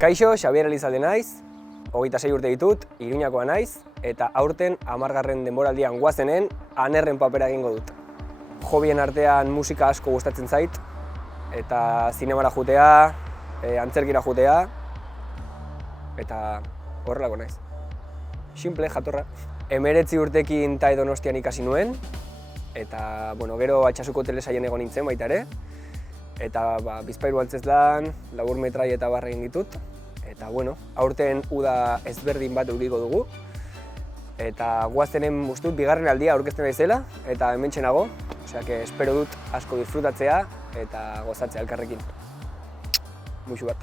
Kaixo, Xabier Elizalde naiz, 26 urte ditut, Iruñakoa naiz, eta aurten 10. denboraldian goazenen Anerren papera egingo dut. Hobien artean musika asko gustatzen zait, eta zinemara jutea, antzerkira jutea, eta horrelako naiz. Simple, jatorra. 19 urtekin TAE Donostian ikasi nuen, eta gero Altsasuko telesaien egon nintzen baita ere, eta bizpahiru antzezlan, labur metrai eta barra egin ditut, eta aurten uda ezberdin bat edukiko dugu, eta goazenen ustut bigarren aldia aurkezten naizela, eta hementxe nago, osea, espero dut asko disfrutatzea eta gozatzea elkarrekin. Muxu bat.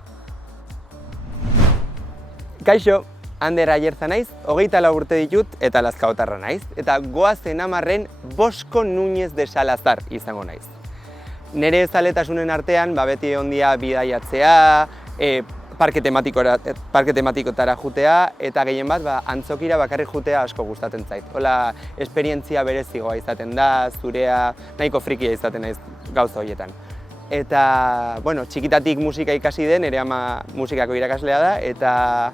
Kaixo, Ander Ayerza naiz, 24 urte ditut eta Lazkaotarra naiz, eta goazen 10 Bosko Núñez de Salazar izango naiz. Nere zaletasunen artean, beti ondia bidaiatzea, parke tematikotara jutea, eta gehien bat antzokira bakarrik jutea asko gustatzen zait. Hola, esperientzia berezigoa izaten da, zurea nahiko frikia izaten naiz gauza horietan. Eta, txikitatik musika ikasi den, nire ama musikako irakaslea da, eta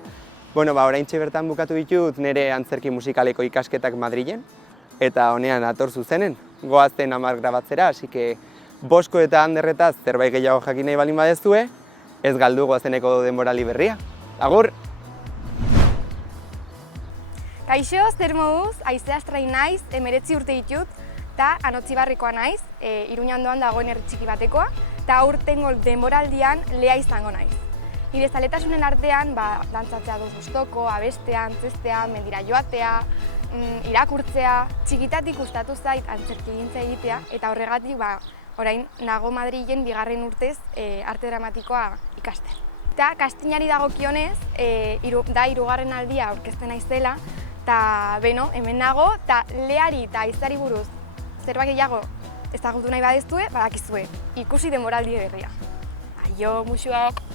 oraintxe bertan bukatu ditut nire antzerki musikaleko ikasketak Madrilen, eta honean ator zuzenen, goazten 10 grabatzera, así que Bosko eta Anderretaz zerbait gehiago jakin nahi balin badezue, ez galdu goazeneko denboraldi berria. Agur! Kaixo, zer moduz, Aize Astrai naiz, 19 urte ditut, eta Anotzibarrikoa naiz, Iruña ondoan dagoen herri txiki batekoa, eta aurtengo denboraldian lea izango naiz. Nire zaletasunen artean, dantzatzea gustoko, abestea, antzestea, mendira joatea, irakurtzea, txikitatik gustatu zait antzerkigintza egitea, eta horregatik orain nago Madrilen bigarren urtez arte dramatikoa ikasten. Eta kastinari dagokionez, da 3. aldia aurkezten naizela, eta hemen nago, eta leari eta Aizari buruz zerbait gehiago ezagutu nahi badezue, badakizue, ikusi denboraldi berria. Aio, musuak!